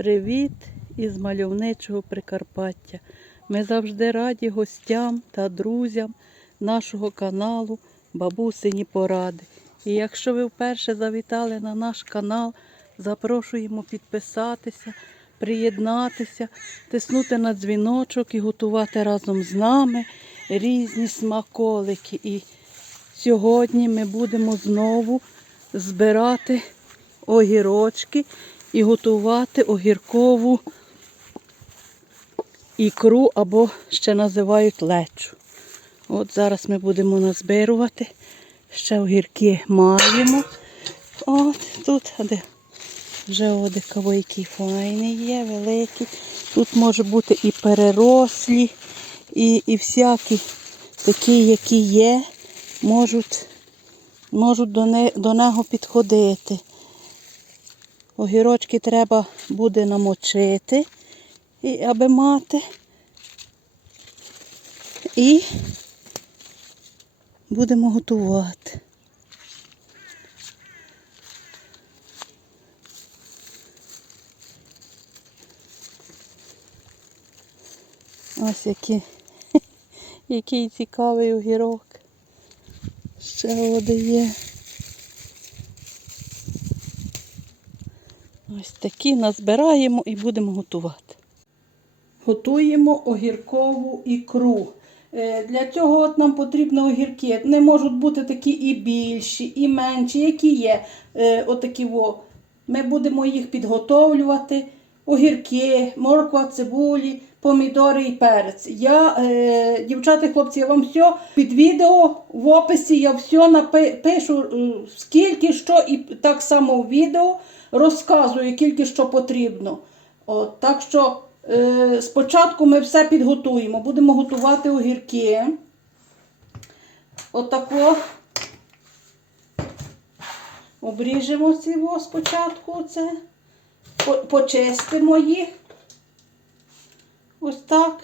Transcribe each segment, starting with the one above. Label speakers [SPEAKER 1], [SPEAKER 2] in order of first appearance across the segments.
[SPEAKER 1] Привіт із мальовничого Прикарпаття. Ми завжди раді гостям та друзям нашого каналу Бабусині Поради. І якщо ви вперше завітали на наш канал, запрошуємо підписатися, приєднатися, тиснути на дзвіночок і готувати разом з нами різні смаколики. І сьогодні ми будемо знову збирати огірочки і готувати огіркову ікру або ще називають лечу. От зараз ми будемо назбирувати. Ще огірки маємо. От тут де вже одиково, який файний є, великий. Тут може бути і перерослі, і, і всякі такі, які є, можуть, можуть до, не, до нього підходити. Огірочки треба буде намочити, і, аби мати. І будемо готувати. Ось який, який цікавий огірок. Ще один є. Ось такі назбираємо і будемо готувати. Готуємо огіркову ікру. Е, Для цього от нам потрібно огірки. Не можуть бути такі і більші, і менші, які є. Е, Отакі во. Ми будемо їх підготовлювати. Огірки, морква, цибулі, помідори і перець. Я, е, Дівчата, хлопці, я вам все під відео в описі я все напишу, е, скільки що, і так само в відео розказую, скільки що потрібно. От, так що е, спочатку ми все підготуємо. Будемо готувати огірки. Отако обріжемо цього спочатку. По- Почистимо їх. Ось так.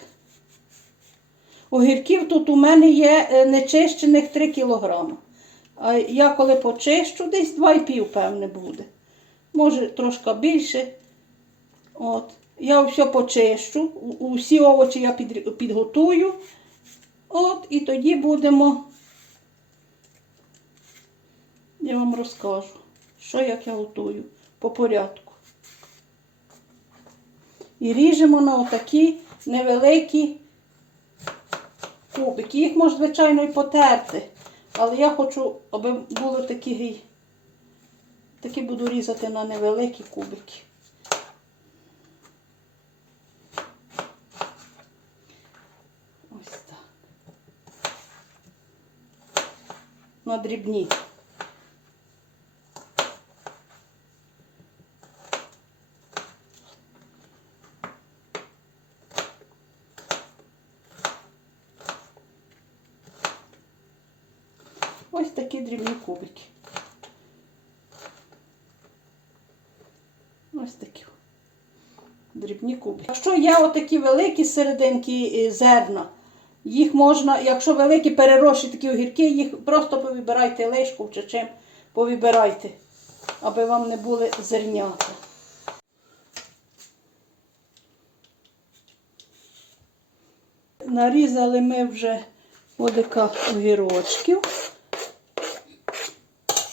[SPEAKER 1] Огірків тут у мене є е, нечищених 3 кг. А я коли почищу, десь 2,5, певне, буде. Може, трошки більше. От. Я все почищу. Усі овочі я під, підготую. От, і тоді будемо. Я вам розкажу, що як я готую по порядку. І ріжемо на отакі невеликі кубики. Їх можна, звичайно, і потерти. Але я хочу, аби були такі. Такі буду різати на невеликі кубики. Ось так. На дрібні. Ось такі дрібні кубики. Ось такі. Дрібні кубики. Якщо є отакі великі серединки е, зерна, їх можна, якщо великі перерощі такі огірки, їх просто повибирайте лишку чи чим повибирайте, аби вам не були зернята. Нарізали ми вже одика огірочків.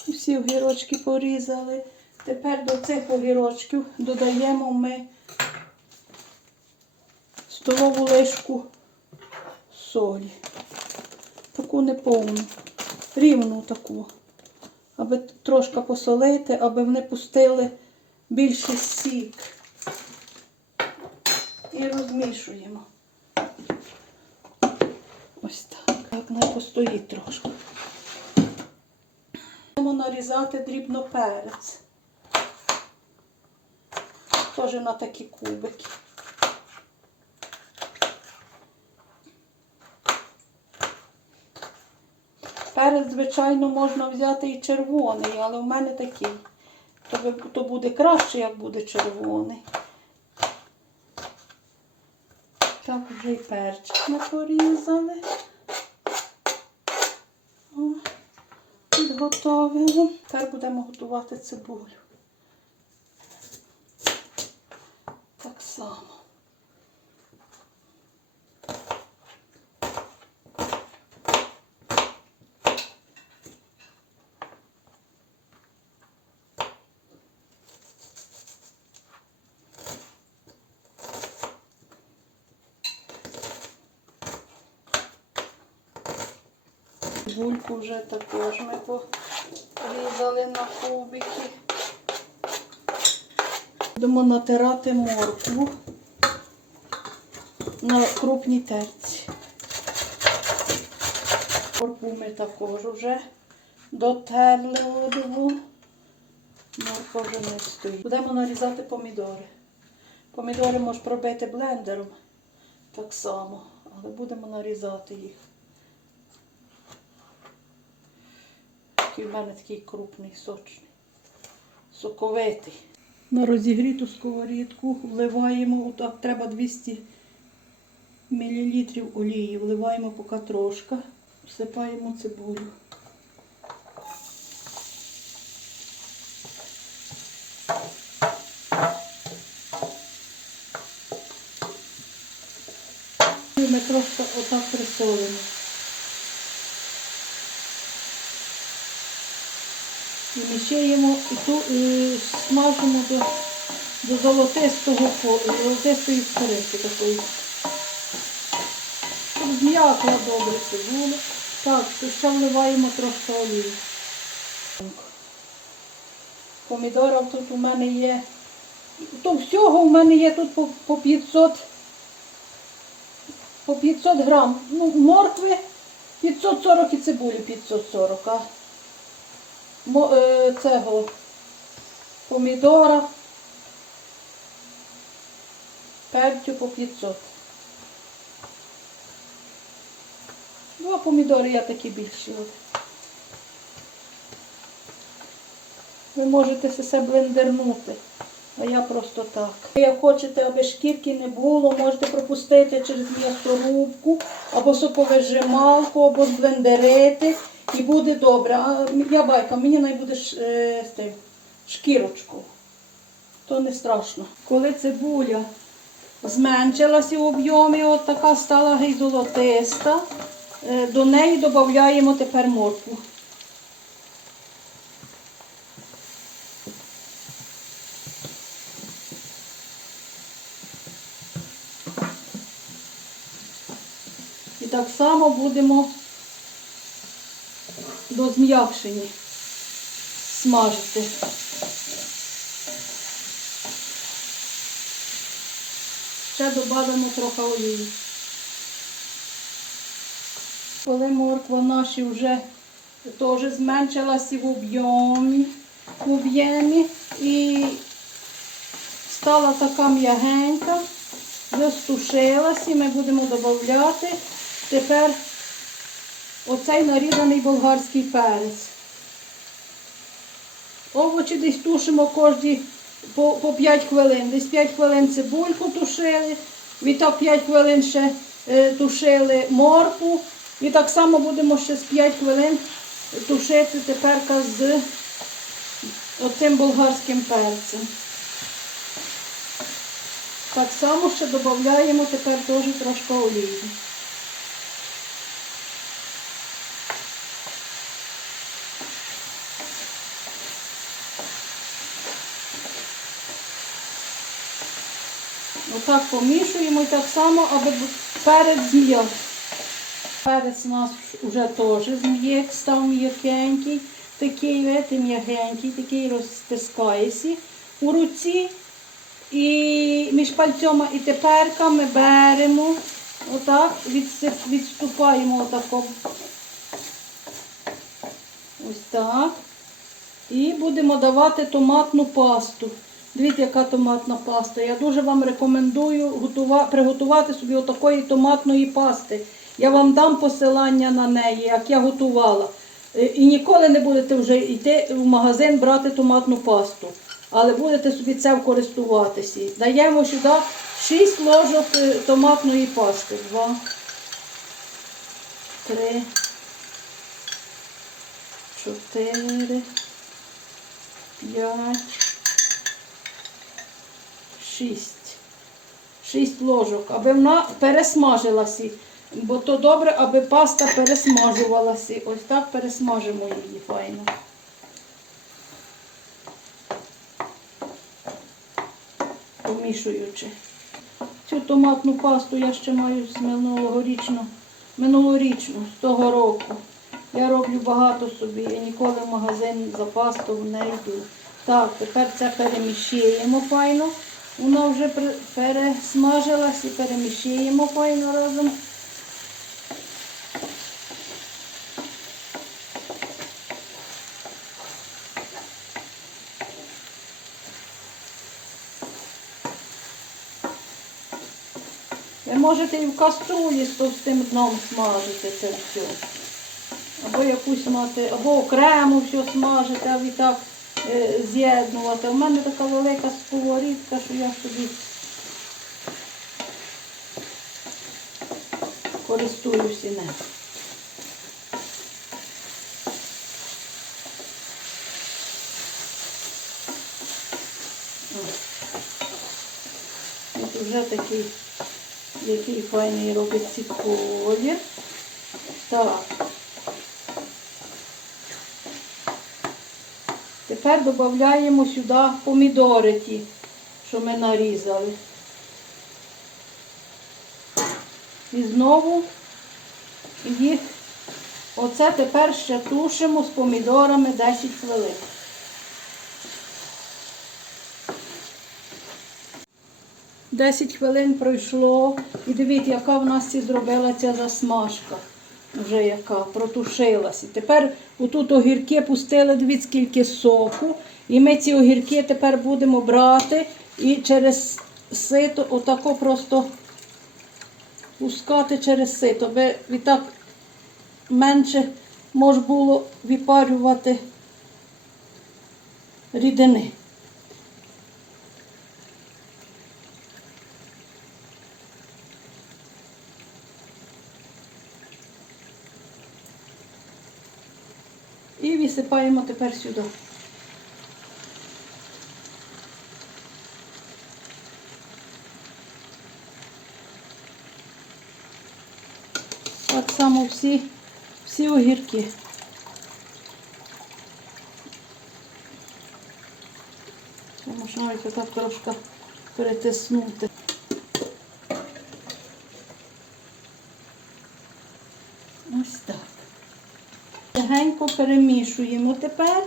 [SPEAKER 1] Всі огірочки порізали. Тепер до цих огірочків додаємо ми столову лишку солі. Таку неповну, рівну таку, аби трошки посолити, аби вони пустили більше сік. І розмішуємо. Ось так. Так, не постоїть трошки. Будемо нарізати дрібно перець. Теж на такі кубики. Перець, звичайно, можна взяти і червоний, але в мене такий. То, буде краще, як буде червоний. Так, вже і перчик ми порізали. О, підготовили. Тепер будемо готувати цибулю. Так само. Бульку вже також ми порізали на кубики. Будемо натирати моркву на крупній терці. Моркву ми також вже дотерли одову. Морква вже не стоїть. Будемо нарізати помідори. Помідори можеш пробити блендером так само, але будемо нарізати їх. Такий в мене такий крупний, сочний, соковитий. На розігріту сковорідку вливаємо, отак треба 200 мл олії, вливаємо поки трошки, всипаємо цибулю. Ми просто отак присолимо. І мішаємо і ту і смажимо до, до золотистого золотистої скоринки такої. Щоб зм'якла добре цибуля. Так, ще вливаємо трошки олії. Помідорів тут у мене є. То всього у мене є тут по, по 500 по 500 грам. Ну, моркви 540 і цибулі 540. А мо- е, цього помідора перцю по 500. Ну, а помідори я такі більші. Ви можете все блендернути, а я просто так. Як хочете, аби шкірки не було, можете пропустити через м'ясорубку, або соковижималку, або зблендерити, і буде добре. А я байка, мені найбуде е, шкірочку. То не страшно. Коли цибуля зменшилася в об'ємі, от така стала геть е, до неї додаємо тепер моркву. І так само будемо до зм'якшення смажити. Ще додамо трохи олії. Коли морква наша вже теж зменшилася в об'ємі, в об'ємі і стала така м'ягенька, розтушилася, ми будемо додати тепер оцей нарізаний болгарський перець. Овочі десь тушимо кожні по, по 5 хвилин. Десь 5 хвилин цибульку тушили, відтак 5 хвилин ще е, тушили моркву. І так само будемо ще з 5 хвилин тушити тепер з оцим болгарським перцем. Так само ще додаємо тепер теж трошки олії. Отак помішуємо і так само, аби перець зм'як. Перець у нас вже теж зм'як, став м'якенький, такий видите, м'ягенький, такий розтискається у руці. І між пальцями і теперка ми беремо, отак, відступаємо отако. Ось так. І будемо давати томатну пасту. Дивіться, яка томатна паста. Я дуже вам рекомендую готува- приготувати собі отакої томатної пасти. Я вам дам посилання на неї, як я готувала. Е, І ніколи не будете вже йти в магазин брати томатну пасту. Але будете собі це користуватися. Даємо сюди 6 ложок е, томатної пасти. Два, три, чотири, п'ять, шість. 6 ложок, аби вона пересмажилася. Бо то добре, аби паста пересмажувалася. Ось так пересмажимо її файно. Помішуючи. Цю томатну пасту я ще маю з минулогорічну, минулорічну, з того року. Я роблю багато собі, я ніколи в магазин за пасту не йду. Так, тепер це перемішуємо файно. Вона вже пересмажилась і перемішуємо файно разом. Ви можете і в каструлі з товстим дном смажити це все. Або якусь мати, або окремо все смажити, а так з'єднувати. У мене така велика сковорідка, що я собі користуюся не. От вже такий, який файний робиться колір. Так. Тепер додаємо сюди помідори ті, що ми нарізали. І знову їх, оце тепер ще тушимо з помідорами 10 хвилин. Десять хвилин пройшло, і дивіться, яка в нас зробила ця засмажка. Вже яка протушилась. І тепер отут огірки пустили, дивіться, скільки соку. І ми ці огірки тепер будемо брати і через сито отако просто пускати через сито. Би відтак менше може було випарювати рідини. І висипаємо тепер сюди. Так само всі, всі огірки. Це можна навіть так трошки перетиснути. Ось так. Легенько перемішуємо тепер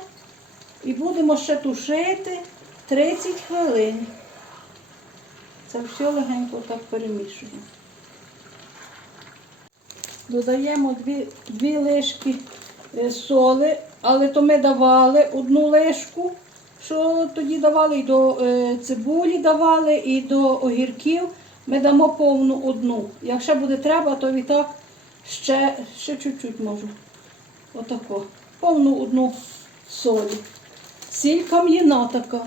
[SPEAKER 1] і будемо ще тушити 30 хвилин. Це все легенько так перемішуємо. Додаємо дві, дві лишки е, соли, але то ми давали одну лишку, що тоді давали і до е, цибулі давали, і до огірків. Ми дамо повну одну. Якщо буде треба, то відтак ще, ще чуть-чуть можу. Отако. Повну одну солі. Сіль кам'яна така.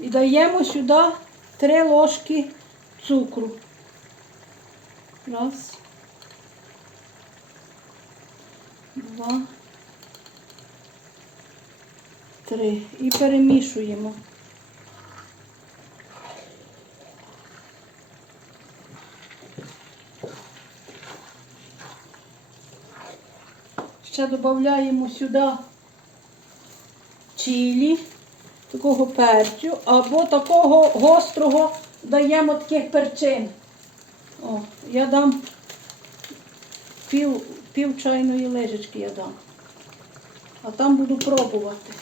[SPEAKER 1] І даємо сюди три ложки цукру. Раз. Два. Три. І перемішуємо. Ще додаємо сюди чилі, такого перцю, або такого гострого даємо таких перчин. О, я дам пів, пів чайної лежечки я дам. А там буду пробувати.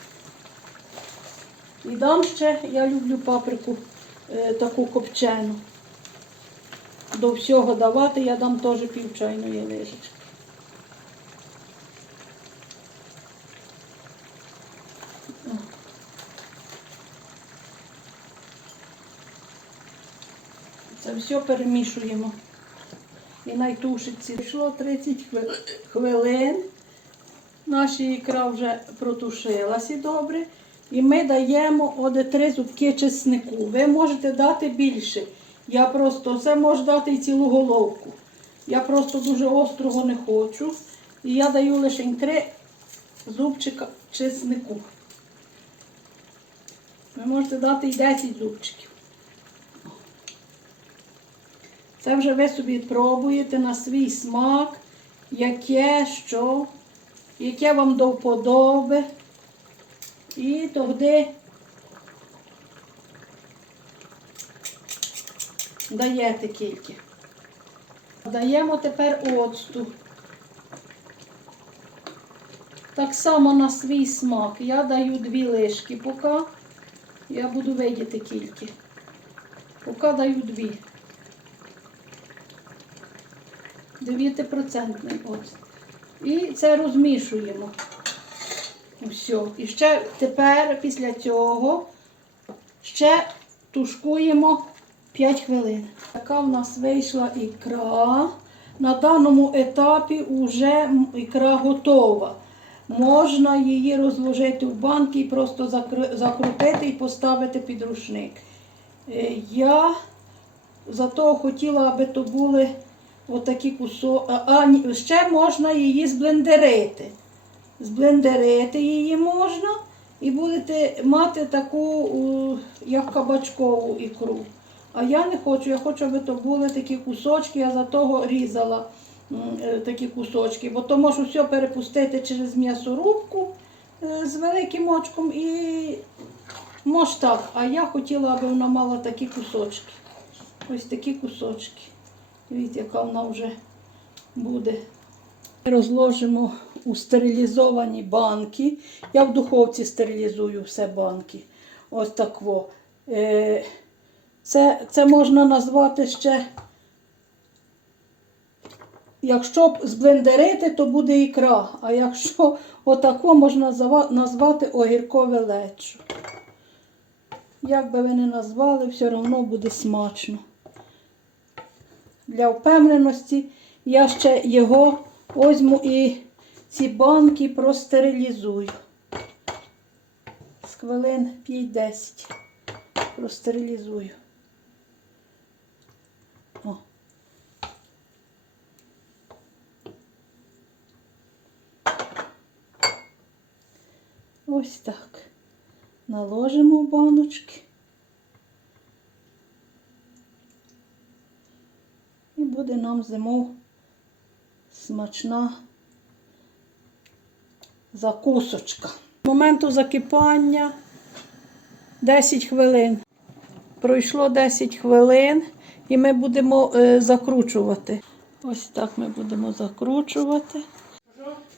[SPEAKER 1] І дам ще, я люблю паприку е, таку копчену. До всього давати я дам теж пів чайної лежечки. Все перемішуємо. І найтушиться. Пройшло 30 хвилин. Наша ікра вже протушилася добре. І ми даємо оде три зубки чеснику. Ви можете дати більше. Я просто це можу дати і цілу головку. Я просто дуже острого не хочу. І я даю лише три зубчика чеснику. Ви можете дати і 10 зубчиків. Це вже ви собі пробуєте на свій смак, яке що, яке вам до вподоби. І тоді даєте кільки. Даємо тепер оцту. Так само на свій смак. Я даю дві лишки, поки я буду видіти кільки. Поки даю дві. 9% оцет. І це розмішуємо. Все. І ще тепер після цього ще тушкуємо 5 хвилин. Така в нас вийшла ікра. На даному етапі вже ікра готова. Можна її розложити в банки і просто закрутити і поставити під рушник. Е, Я зато хотіла, аби то були отакі кусочки. А ще можна її зблендерити. Зблендерити її можна і будете мати таку, як кабачкову ікру. А я не хочу, я хочу, аби то були такі кусочки, я за того різала е, такі кусочки, бо то можу все перепустити через м'ясорубку е, з великим очком і мож так. А я хотіла, аби вона мала такі кусочки. Ось такі кусочки. Дивіться, яка вона вже буде. Розложимо у стерилізовані банки. Я в духовці стерилізую все банки. Ось так. Е, Це, це можна назвати ще. Якщо зблендерити, то буде ікра. А якщо отако можна назвати огіркове лечо. Як би ви не назвали, все одно буде смачно. Для впевненості я ще його візьму і ці банки простерилізую. З хвилин 5-10 простерилізую. О. Ось так. Наложимо баночки. І буде нам зимов смачна закусочка. З моменту закипання 10 хвилин. Пройшло 10 хвилин і ми будемо е, закручувати. Ось так ми будемо закручувати.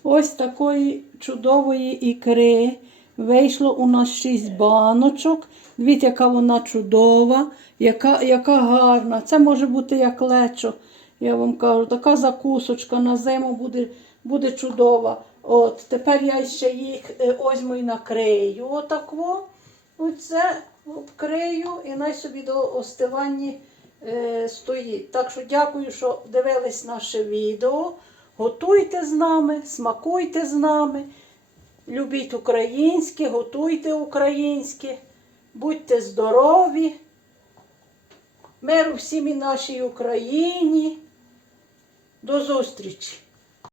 [SPEAKER 1] Ось такої чудової ікри. Вийшло у нас 6 баночок. Дивіться, яка вона чудова, яка, яка гарна. Це може бути як лечо. Я вам кажу, така закусочка на зиму буде, буде чудова. От, тепер я ще їх е, озьму і накрию. Отакво. Оце обкрию і най собі до остивання е, стоїть. Так що дякую, що дивились наше відео. Готуйте з нами, смакуйте з нами. Любіть українське, готуйте українське, будьте здорові. Миру всім і нашій Україні. До зустрічі!